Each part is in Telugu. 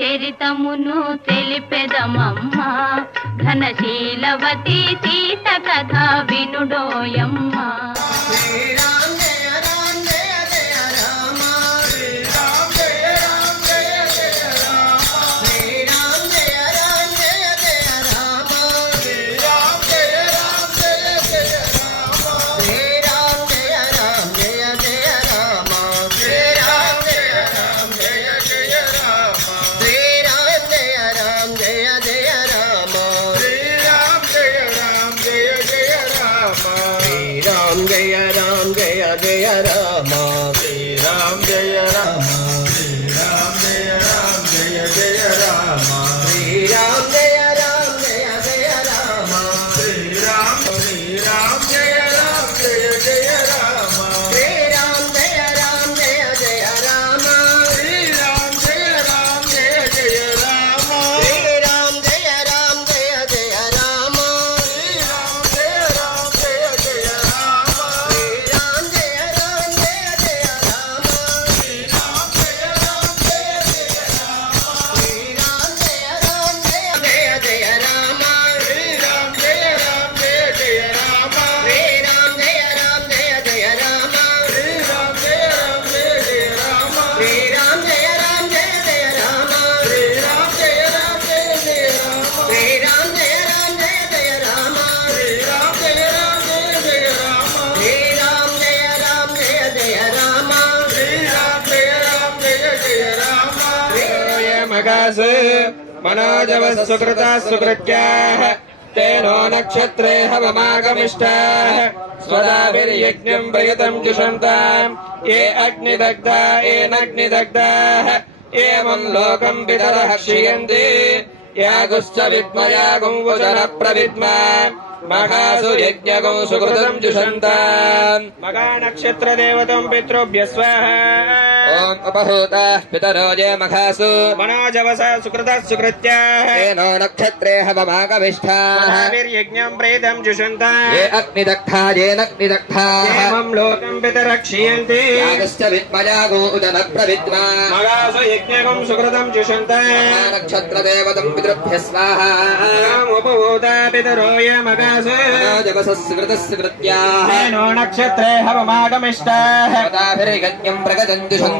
చరితమును తెలిపెదమమ్మ. ఘనశీలవతి సీత కథ వినుడోయమ్మా. Ram Jaya Ram Jaya Jaya Rama मनोजवस मनोजवः Sukrita सुकृत्याः ते नो नक्षत्रे हवमागमिष्टाः स्वदाभिर्यज्ञम् प्रयुतम् जुषन्ताम् ये अग्निदग्धा येनग्निदग्धाः एवम् लोकम् पितरः क्षीयन्ति, यागुश्च विद्म यागुम् वचन प्रविद्म मघासु यज्ञगम् सुकृतम् जुषन्ताम्। मघा नक्षत्रदेवतम् पितृभ्य स्वाहा। ఓం ఉపహూతాః పితరో జయ మఘాసు మనోజవస సుకృత సుకృత్యాః ఏనో నక్షత్రే హవమాగవిష్ఠాః యజ్ఞం ప్రేతం జుషంతా. ఏ అగ్నిదగ్ధా ఏనగ్నిదగ్ధాః ఏమం లోకం పితరక్షీయంతి. యాగశ్చ విద్మయాగో ఉదన ప్రవిద్మా మగాసు యజ్ఞగం సుకృతం జుషంతా. నక్షత్ర దేవతం పితృభ్య స్వాహా. ఉపహూతా పితరో జయ మఘాసు మనోజవస సుకృత సుకృత్యాః ఏనో నక్షత్రే పదాభిర్యజ్ఞం ప్రగతం జుషంతా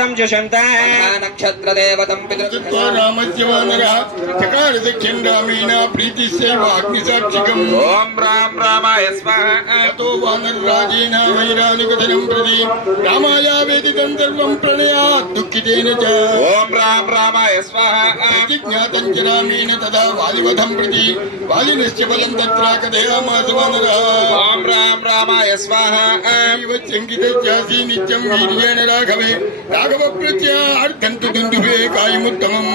पितृव्रतं जुषन्ता नक्षत्रदेवतं पितृत्वा रामस्य वानरः चकार सख्यण्डामेन प्रीतिसेवाग्निसाक्षिकम् ॐ राम रामाय स्वाहा तो वानरराजेन वैरानिकधनं प्रति रामाय वेदितं सर्वं प्रणयात् दुःखितेन च ॐ राम रामाय स्वाहा ज्ञातं च रामेण तदा वालिवधं प्रति वालिनश्च बलं तत्र कथयामास वानरः ॐ राम रामाय स्वाहा एव चङ्कितस्यासि नित्यं वीर्येण राघवे राघ राघव प्रत्यार्थंतु दुंदुभे कायमुत्तमम्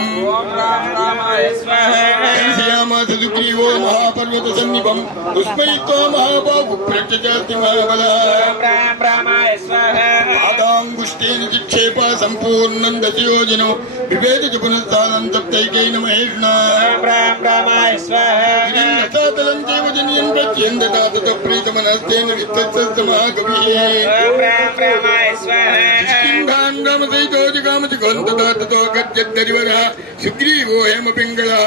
श्यामासुग्री वो महापर्वत सन्निभम उसमै तो महाबाहु प्रत्यजाति महाबलाङ्गुष्टेन चिक्षेप सम्पूर्णं दशयोजनो विभेद पुनस्तानं सप्तैकेन महेष्णा। तलं चैव जनियन् प्रत्यन्दता तत प्रीतमनस्तेन वित्तस्तमः कविः गां रमसैतो जिगाम चिगन्त दाततो गच्छद्धरिवरः सुग्रीवो हेमपिङ्गलः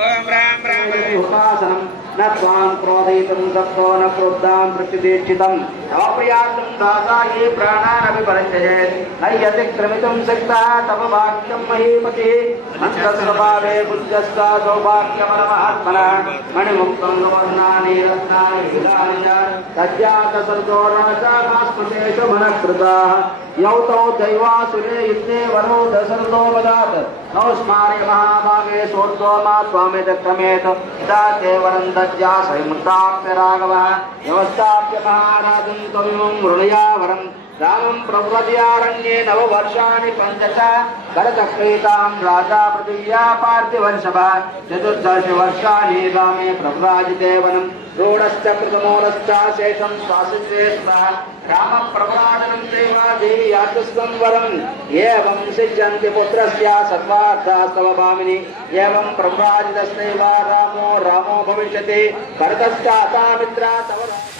ओम राम राम। उपासनं न त्वां क्रोधयितं तत्त्वो न क्रुद्धां प्रतिदीक्षितं तव प्रियार्थं दाता ये प्राणानपि परित्यजेत् न यतिक्रमितुं शक्तः तव वाक्यं महीपतिः। मन्त्रस्वभावे बुद्धस्व सौभाग्यमनमहात्मनः। मणिमुक्तं सुवर्णानि रत्नानि विधानि च। तज्जातसर्गोरणचाभास्मतेषु मनः कृताः यौतौ दैवासुरे युद्धे वरौ दशरथो वदात्। नौस्मारे महाभागे सोर्दोमा स्वामे दत्तमेत यदा ते वरं व्यवस्थाप्य महाराजं वरं రామం ప్రవ్రజారణ్యే నవ వర్షాన్ని నవవర్షాణి పంచచ కరచక్రీతాం రాజా ప్రతియ్యా వర్షభ చతుర్దశ వర్షాన్ని రామే ప్రవ్రాజితే వనం రోడశ్చ కృతమూలశ్చ శేషం శ్వాసిత్వే రామ ప్రవ్రాజనం దేవా దేవి యాతుస్వం వరం ఏవం సిజ్జంతి పుత్రస్య సత్వార్థాస్తవ భామిని ఏవం ప్రవ్రాజితస్నైవ రామో రామో భవిష్యతి భరతశ్చాతామిత్ర తవ రామ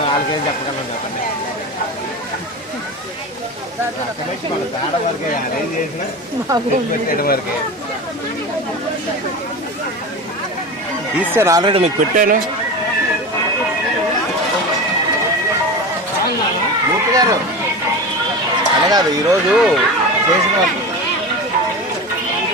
వాళ్ళకేం చెప్పగలను చెప్పండి ఆడవరకే అదేం ఆల్రెడీ మీకు పెట్టాను. మూర్తి గారు అనగాదు ఈరోజు చేసిన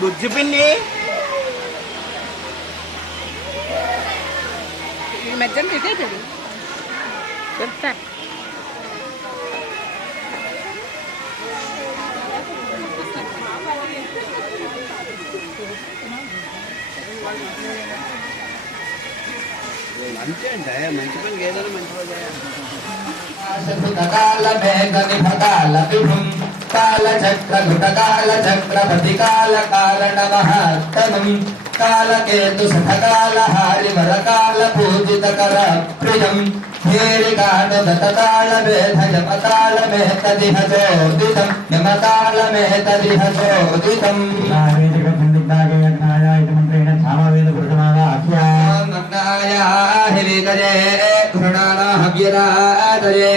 బుజ్జి పిన్ని ఈ మధ్యన తిట్టేది చెప్తా Thank you. మంచి అంటే మంచి పని ఏదైనా మంచి సకాల మేఘ విభకాల విభుం కాల చక్ర ఘుటకాల చక్రపతి కాల కారణ మహాత్తమం కాలకేతు సఠకాల హారివరకాల పూజితకర ప్రియం ేరికాణదతాళమేధయమతాళమేతదిహ చోదితం యమతాళమేతదిహ చోదితం హిరణాయ హిరీతరే ఘృణానా హవ్యరాతరే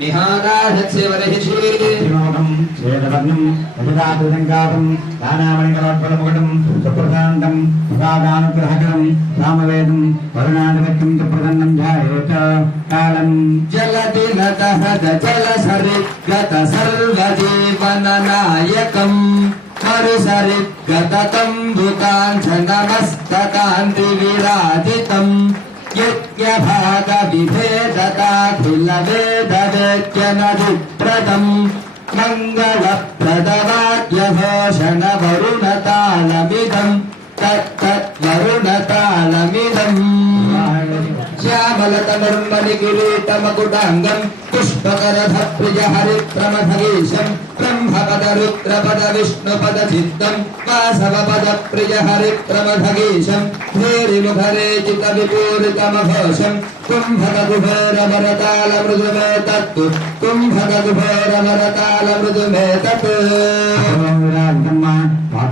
నిహానాశత్సేవరహిషీమోకం శ్వేతవర్ణం అభిరాతులంకారం దానామణికలోత్పలముకటం సుప్రశాంతం సుఖాగానుగ్రహకరం సామవేదం వరుణాధిపత్యం సుప్రసన్నం ధ్యాయేత కాలం. జలది నత జల సరి గత సర్వజీవన నాయకం. चारुसरिद्गतम् भुताञ्जनमस्तकान् त्रिविराजितम् यज्ञभागविभेदताखिलवेदवेद्यनधिप्रदम् मङ्गलप्रदवाद्यभूषणवरुणतालमिदम् तत्तद्वरुणतालमिदम् प्रिय पुष्पकरभप्रियहरिप्रमधरीशम् బ్రహ్మపద రుద్రపద విష్ణుపద చిత్తం వాసవపద ప్రియ హరిప్రమధగీశం ధీరిముఖరేచిత విపూరితమఘోషం కుంభక కుభేరవరతాల మృదుమే తత్తు కుంభక కుభేరవరతాల మృదుమే తత్తు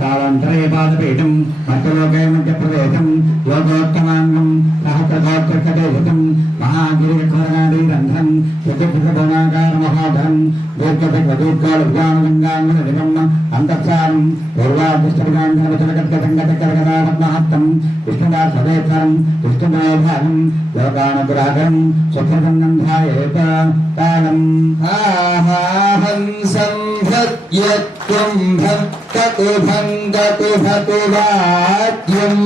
कालान्तरेपादपीठं मध्यलोके मध्यप्रदेशं योगोत्तमाङ्गं सहस्रगोत्रकटेशं महागिरिघोरणादिरन्ध्रं चतुर्भुवनाकारमहाधरं दीर्घसर्वदीर्घोलभुजानुगङ्गाङ्गनदिवम् अन्तःसारं पूर्वाभ्यस्तगाङ्गनचलकर्गसङ्गतकर्गदापद्महत्तं विष्णुदासदेशं विष्णुमयोभागं लोकानुग्राहं सुखसन्नन्धायेत कालं हा हंसं यज्ञम् भक्ततु भङ्गतु भतु वाद्यम्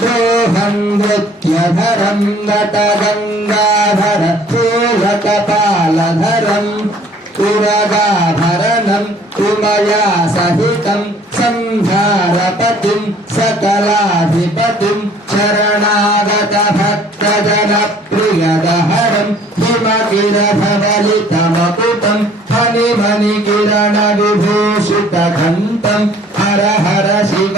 दोहम् नृत्यधरम् नटगङ्गाधर फूलकपालधरम् पुरगाभरणम् कुमया सहितम् सन्धारपतिम् सकलाधिपतिम् शरणा फणिमणिकिरणविभूषितघण्टं हर हर शिव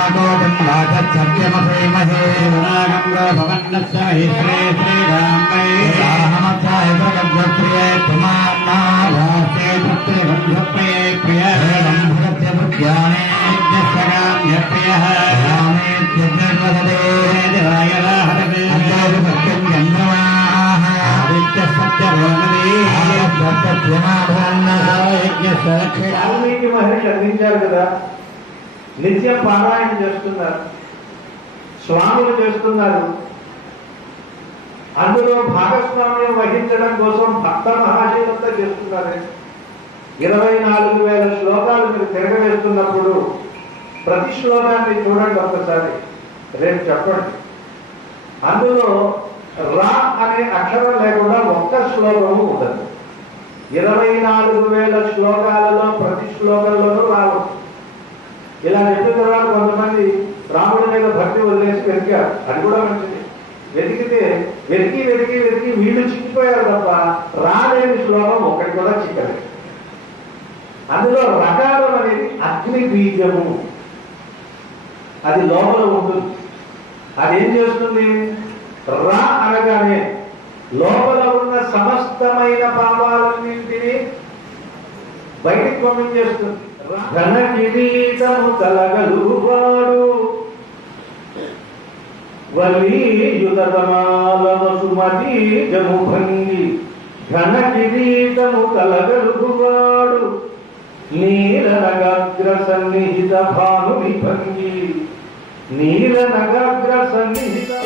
హర శివ శివకాలమిదం తత్ హర హర శివ శివకాలమిదం ఏం భగస్వృత్యాని యజ్ఞప్రదాం యప్రియః రామే యజ్ఞవసతే సదేతి వాయురాహత అంతర్భక్తం మంద్రాः సత్యమామితే వాల్మీకి మహర్షి అందించారు కదా నిత్యం పారాయణ చేస్తున్నారు. స్వాములు చేస్తున్నారు. అందులో భాగస్వామ్యం వహించడం కోసం భక్త మహాశీలంతా చేస్తున్నారు. ఇరవై నాలుగు వేల శ్లోకాలు మీరు తిరగవేస్తున్నప్పుడు ప్రతి శ్లోకాన్ని చూడండి ఒక్కసారి. రేపు చెప్పండి. అందులో రా అనే అక్షరం లేకుండా ఒక్క శ్లోకము ఉండదు. ఇరవై నాలుగు వేల శ్లోకాలలో ప్రతి శ్లోకంలోనూ రావు ఇలా చెప్పిన తర్వాత కొంతమంది రాముడి మీద భక్తి వదిలేసి వెతికారు. అది కూడా మంచిది. వెతికితే వెతికి వెతికి వెతికి వీళ్ళు చిక్కిపోయారు తప్ప రాలేని శ్లోకం ఒకటి కూడా చిక్కలేదు. అందులో రకాలం అనేది అగ్ని బీజము. అది లోపల ఉంటుంది. అది ఏం చేస్తుంది? రా అనగానే లోపల ఉన్న సమస్తమైన పాపాలన్నింటినీ బయటికి పంపించేస్తుంది. ఘన కిరీటము కలగలువాడు వలీయుతమాలవ జముభంగి ఘన కిరీటము కలగలుగువాడు నీల సన్నిహిత భానుని భంగి నీల సన్నిహిత